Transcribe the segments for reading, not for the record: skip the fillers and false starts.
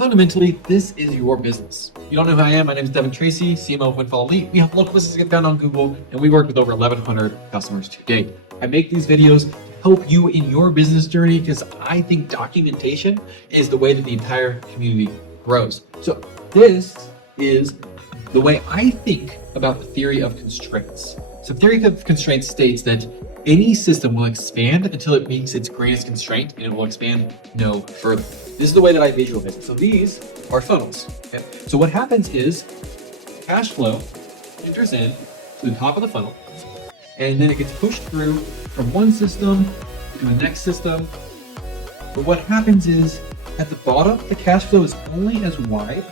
fundamentally, this is your business. You don't know who I am. My name is Devin Tracy, CMO of Windfall Elite. We help local businesses get found on Google, and we work with over 1,100 customers to date. I make these videos to help you in your business journey because I think documentation is the way that the entire community grows. So this is the way I think about the theory of constraints. So theory of constraints states that any system will expand until it meets its greatest constraint, and it will expand no further. This is the way that I visualize it. So these are funnels. Okay? So what happens is cash flow enters in to the top of the funnel, and then it gets pushed through from one system to the next system. But what happens is at the bottom, the cash flow is only as wide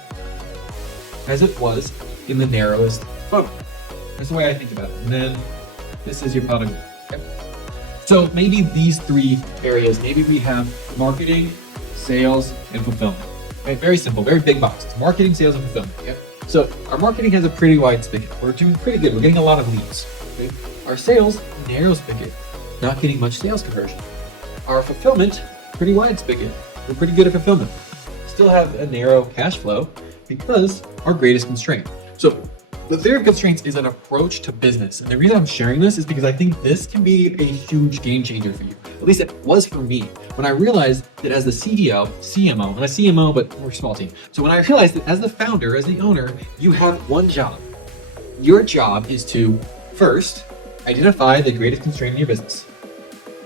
as it was in the narrowest funnel. That's the way I think about it. And then this is your funnel. Okay? So maybe these three areas, maybe we have marketing, sales, and fulfillment. Right? Very simple, very big boxes. Marketing, sales, and fulfillment. Okay? So our marketing has a pretty wide spigot. We're doing pretty good. We're getting a lot of leads. Okay? Our sales, narrow spigot, not getting much sales conversion. Our fulfillment, pretty wide spigot. We're pretty good at fulfillment. Still have a narrow cash flow because our greatest constraint. So the theory of constraints is an approach to business. And the reason I'm sharing this is because I think this can be a huge game changer for you. At least it was for me when I realized that as the CEO, CMO, and a CMO, but we're a small team. So when I realized that as the founder, as the owner, you have one job. Your job is to, first, identify the greatest constraint in your business.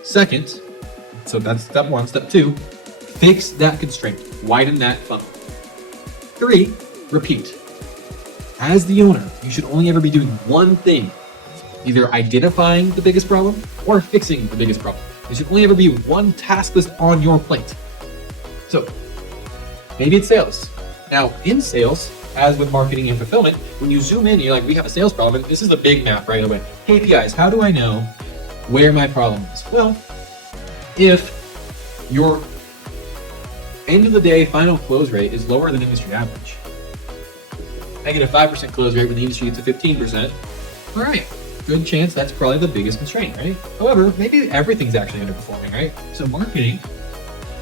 Second, so that's step one. Step two, fix that constraint, widen that funnel. 3, repeat. As the owner, you should only ever be doing one thing, either identifying the biggest problem or fixing the biggest problem. There should only ever be one task list on your plate. So maybe it's sales. Now in sales, as with marketing and fulfillment, when you zoom in, you're like, we have a sales problem. This is the big map right away. KPIs, how do I know where my problem is? Well, if your end of the day final close rate is lower than industry average, I get a 5% close rate when the industry gets a 15%. All right, good chance that's probably the biggest constraint, right? However, maybe everything's actually underperforming, right? So marketing,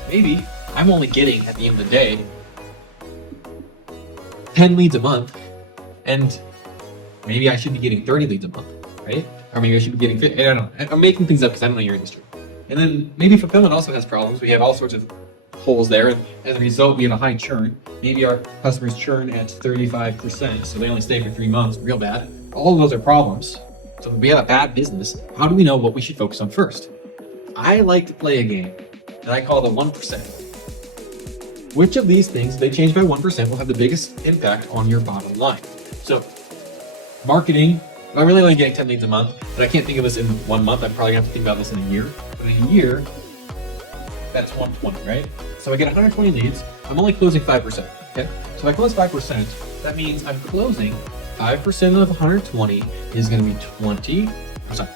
maybe I'm only getting at the end of the day 10 leads a month, and maybe I should be getting 30 leads a month, right? Or maybe I should be getting 50, I don't know. I'm making things up because I don't know your industry. And then maybe fulfillment also has problems. We have all sorts of holes there, and as a result, we have a high churn. Maybe our customers churn at 35%, so they only stay for 3 months, real bad. All of those are problems. So if we have a bad business, how do we know what we should focus on first? I like to play a game that I call the 1%. Which of these things, if they change by 1%, will have the biggest impact on your bottom line? So marketing, I'm really only getting 10 leads a month, but I can't think of this in 1 month. I'm probably gonna have to think about this in a year. But in a year, that's 120, right? So I get 120 leads, I'm only closing 5%, okay? So if I close 5%, that means I'm closing 5% of 120 is gonna be 20, I'm sorry,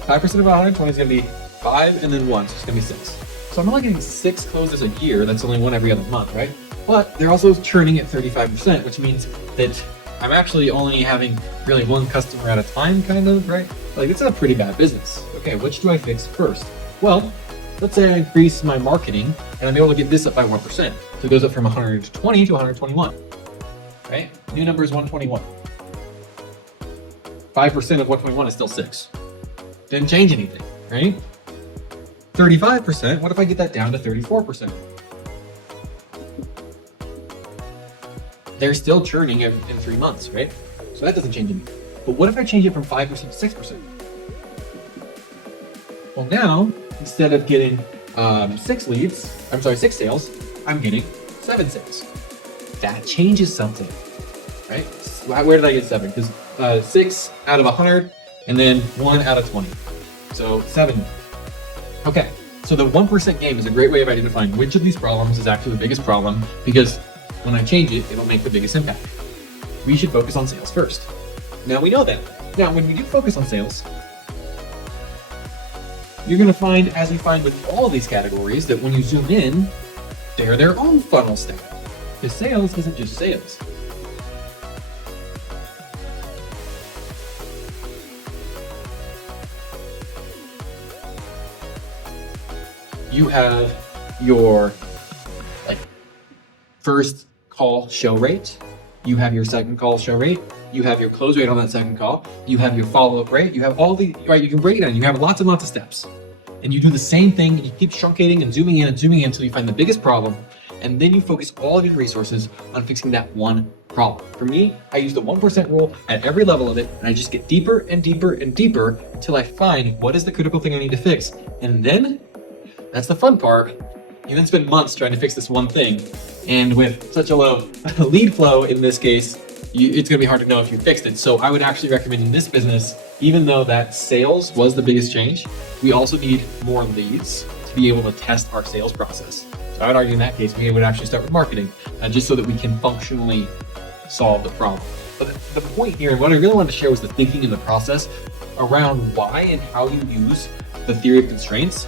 5% of 120 is gonna be 5 and then 1, so it's gonna be 6. So I'm only getting 6 closes a year, that's only 1 every other month, right? But they're also churning at 35%, which means that I'm actually only having really 1 customer at a time, kind of, right? Like, it's a pretty bad business. Okay, which do I fix first? Well, let's say I increase my marketing and I'm able to get this up by 1%. So it goes up from 120 to 121, right? New number is 121. 5% of 121 is still 6. Didn't change anything, right? 35%, what if I get that down to 34%? They're still churning in 3 months, right? So that doesn't change anything. But what if I change it from 5% to 6%? Well, now, instead of getting 6 sales, I'm getting 7 sales. That changes something, right? Where did I get 7? Because 6 out of 100, and then 1 out of 20. So 7. Okay, so the 1% game is a great way of identifying which of these problems is actually the biggest problem, because when I change it, it'll make the biggest impact. We should focus on sales first. Now we know that. Now, when we do focus on sales, you're going to find, as you find with all these categories, that when you zoom in, they're their own funnel stack. Because sales isn't just sales. You have your first call show rate, you have your second call show rate, you have your close rate on that second call, you have your follow-up rate, you have all the, right, you can break it down, you have lots and lots of steps. And you do the same thing, you keep truncating and zooming in until you find the biggest problem, and then you focus all of your resources on fixing that one problem. For me, I use the 1% rule at every level of it, and I just get deeper and deeper and deeper until I find what is the critical thing I need to fix. And then, that's the fun part, you then spend months trying to fix this one thing. And with such a low lead flow in this case, it's gonna be hard to know if you fixed it. So I would actually recommend in this business, even though that sales was the biggest change, we also need more leads to be able to test our sales process. So I would argue in that case, we would actually start with marketing, just so that we can functionally solve the problem. But the point here, and what I really wanted to share was the thinking in the process around why and how you use the theory of constraints.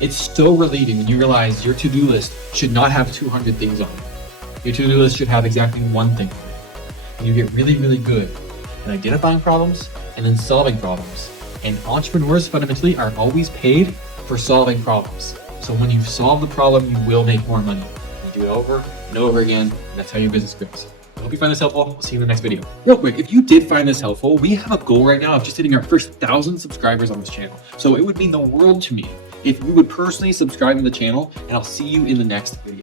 It's so relieving when you realize your to-do list should not have 200 things on it. Your to-do list should have exactly one thing on it. And you get really, really good at identifying problems and then solving problems. And entrepreneurs fundamentally are always paid for solving problems. So when you solve the problem, you will make more money. You do it over and over again, and that's how your business grows. I hope you find this helpful. We'll see you in the next video. Real quick, if you did find this helpful, we have a goal right now of just hitting our first 1,000 subscribers on this channel. So it would mean the world to me if you would personally subscribe to the channel, and I'll see you in the next video.